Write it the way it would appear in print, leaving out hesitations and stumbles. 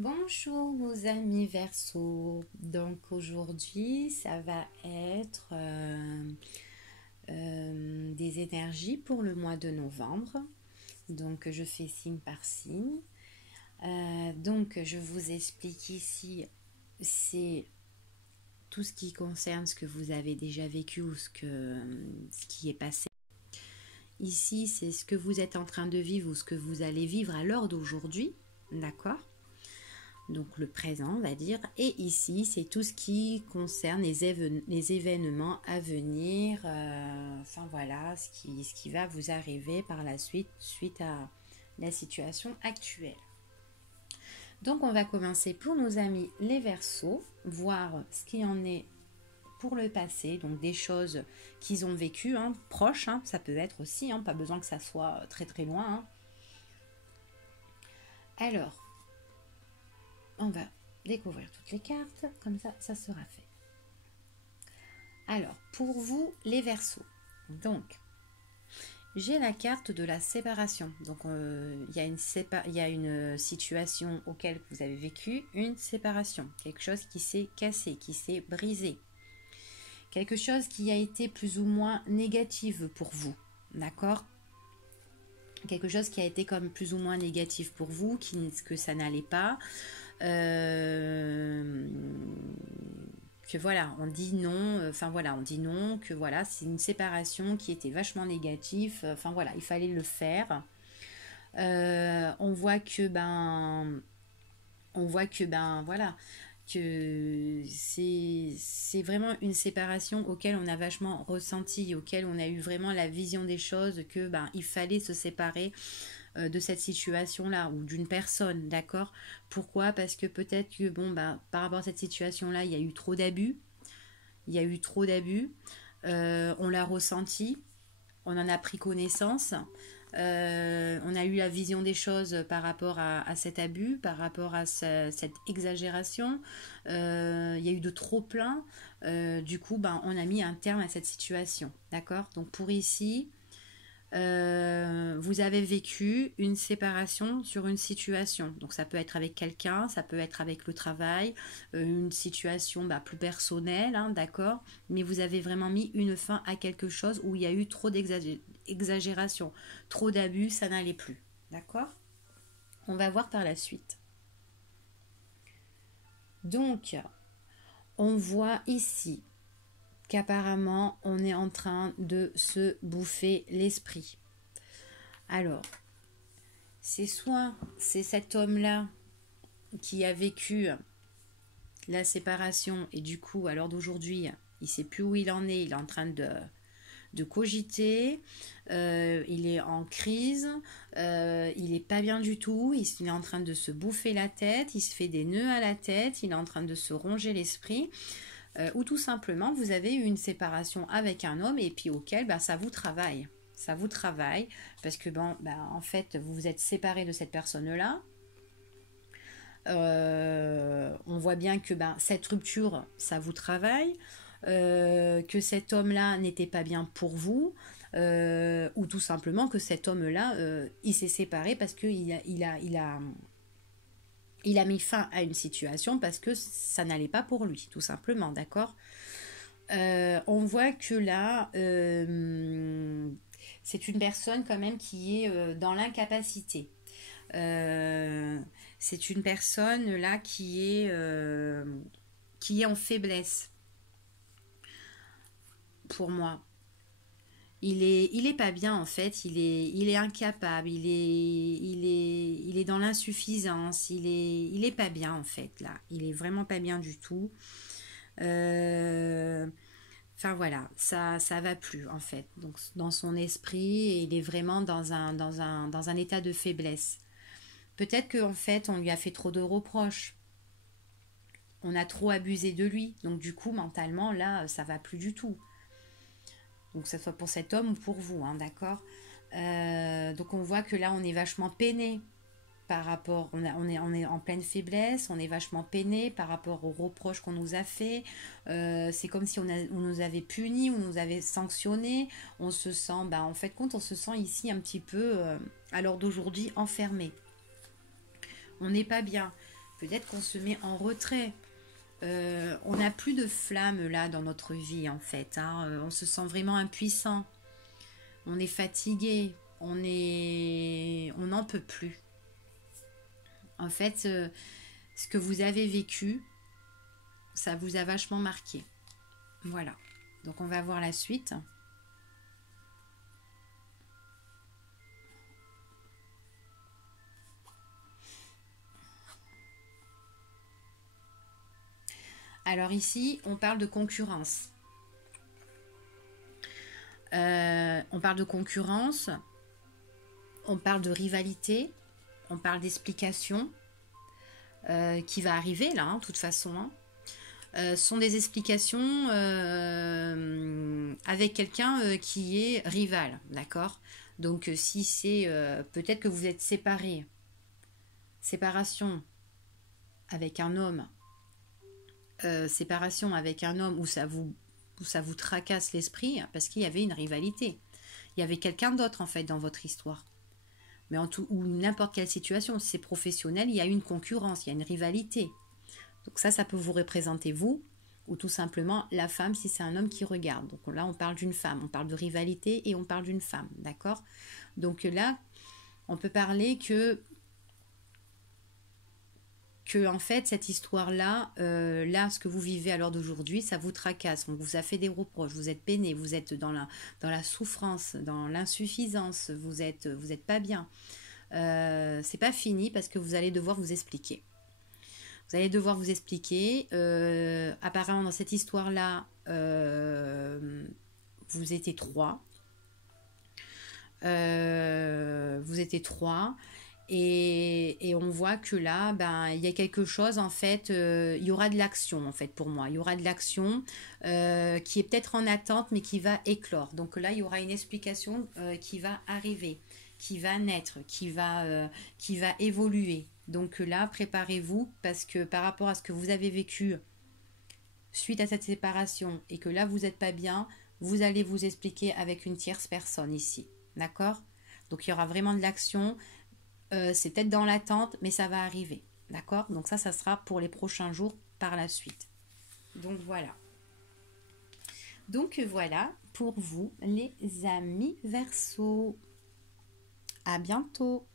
Bonjour nos amis Verseau. Donc aujourd'hui, ça va être des énergies pour le mois de novembre. Donc je fais signe par signe. Donc je vous explique ici, c'est tout ce qui concerne ce que vous avez déjà vécu ou ce qui est passé. Ici, c'est ce que vous êtes en train de vivre ou ce que vous allez vivre à l'heure d'aujourd'hui. D'accord? Donc le présent, on va dire. Et ici, c'est tout ce qui concerne les événements à venir. Enfin voilà, ce qui va vous arriver par la suite, suite à la situation actuelle. Donc on va commencer pour nos amis les Verseaux, voir ce qu'il y en est pour le passé, donc des choses qu'ils ont vécues, proches, ça peut être aussi, pas besoin que ça soit très très loin. Alors, on va découvrir toutes les cartes, comme ça sera fait. Alors, pour vous, les Verseaux. Donc, j'ai la carte de la séparation. Donc, il y a une situation auquel vous avez vécu une séparation. Quelque chose qui s'est cassé, qui s'est brisé. Quelque chose qui a été plus ou moins négatif pour vous. D'accord ? Quelque chose qui a été comme plus ou moins négatif pour vous, que ça n'allait pas. Que voilà, on dit non, on dit non, que voilà, c'est une séparation qui était vachement négative, voilà, il fallait le faire. On voit que voilà, que c'est vraiment une séparation auquel on a vachement ressenti, auquel on a eu vraiment la vision des choses, que il fallait se séparer de cette situation-là ou d'une personne, d'accord? Pourquoi? Parce que peut-être que, par rapport à cette situation-là, il y a eu trop d'abus. Il y a eu trop d'abus. On l'a ressenti. On en a pris connaissance. On a eu la vision des choses par rapport à cet abus, par rapport à cette exagération. Il y a eu de trop plein. Du coup, on a mis un terme à cette situation. D'accord? Donc pour ici, vous avez vécu une séparation sur une situation. Donc ça peut être avec quelqu'un, ça peut être avec le travail, une situation plus personnelle, d'accord. Mais vous avez vraiment mis une fin à quelque chose où il y a eu trop d'exagération, trop d'abus, ça n'allait plus. D'accord? On va voir par la suite. Donc, on voit ici qu'apparemment on est en train de se bouffer l'esprit. Alors, c'est cet homme-là qui a vécu la séparation et du coup, à l'heure d'aujourd'hui, il ne sait plus où il en est, il est en train de cogiter, il est en crise, il n'est pas bien du tout, il est en train de se bouffer la tête, il se fait des nœuds à la tête, il est en train de se ronger l'esprit. Ou tout simplement vous avez eu une séparation avec un homme et puis auquel ça vous travaille. Ça vous travaille parce que en fait vous vous êtes séparé de cette personne-là. On voit bien que cette rupture, ça vous travaille, que cet homme-là n'était pas bien pour vous, ou tout simplement que cet homme-là, il s'est séparé parce qu'il il a mis fin à une situation parce que ça n'allait pas pour lui, tout simplement, d'accord? On voit que là, c'est une personne quand même qui est dans l'incapacité. C'est une personne là qui est en faiblesse pour moi. Il est pas bien en fait, il est incapable, il est dans l'insuffisance, il est pas bien en fait là, il est vraiment pas bien du tout. Voilà, ça va plus en fait. Donc dans son esprit, il est vraiment dans un état de faiblesse. Peut-être qu'en fait, on lui a fait trop de reproches. On a trop abusé de lui. Donc du coup, mentalement, là, ça va plus du tout. Donc que ce soit pour cet homme ou pour vous, d'accord. Donc on voit que là, on est vachement peiné par rapport, on est en pleine faiblesse, on est vachement peiné par rapport aux reproches qu'on nous a fait. C'est comme si on nous avait puni, on nous avait sanctionné. On se sent, en fait, on se sent ici un petit peu, à l'heure d'aujourd'hui, enfermé. On n'est pas bien. Peut-être qu'on se met en retrait. On n'a plus de flamme là dans notre vie en fait. Hein. On se sent vraiment impuissant. On est fatigué. On n'en peut plus. En fait, ce que vous avez vécu, ça vous a vachement marqué. Voilà. Donc on va voir la suite. Alors ici, on parle de concurrence. On parle de concurrence, on parle de rivalité, on parle d'explication qui va arriver là, de toute façon. Ce sont des explications avec quelqu'un qui est rival, d'accord? Donc si c'est peut-être que vous êtes séparés, séparation avec un homme, séparation avec un homme où ça vous tracasse l'esprit parce qu'il y avait une rivalité. Il y avait quelqu'un d'autre en fait dans votre histoire. Mais en tout, ou n'importe quelle situation, si c'est professionnel, il y a une concurrence, il y a une rivalité. Donc ça peut vous représenter vous, ou tout simplement la femme si c'est un homme qui regarde. Donc là, on parle d'une femme, on parle de rivalité et on parle d'une femme, d'accord? Donc là, on peut parler que en fait, cette histoire-là, là, ce que vous vivez à l'heure d'aujourd'hui, ça vous tracasse, on vous a fait des reproches, vous êtes peiné, vous êtes dans la souffrance, dans l'insuffisance, vous êtes pas bien. C'est pas fini parce que vous allez devoir vous expliquer. Vous allez devoir vous expliquer. Apparemment, dans cette histoire-là, vous étiez trois. Vous étiez trois. Et on voit que là, il y a quelque chose, en fait, il y aura de l'action, en fait, pour moi. Il y aura de l'action qui est peut-être en attente, mais qui va éclore. Donc là, il y aura une explication qui va arriver, qui va naître, qui va évoluer. Donc là, préparez-vous, parce que par rapport à ce que vous avez vécu suite à cette séparation, et que là, vous n'êtes pas bien, vous allez vous expliquer avec une tierce personne ici. D'accord? Donc il y aura vraiment de l'action. C'est peut-être dans l'attente, mais ça va arriver. D'accord? Donc ça sera pour les prochains jours par la suite. Donc voilà. Donc voilà pour vous, les amis Verseau. À bientôt.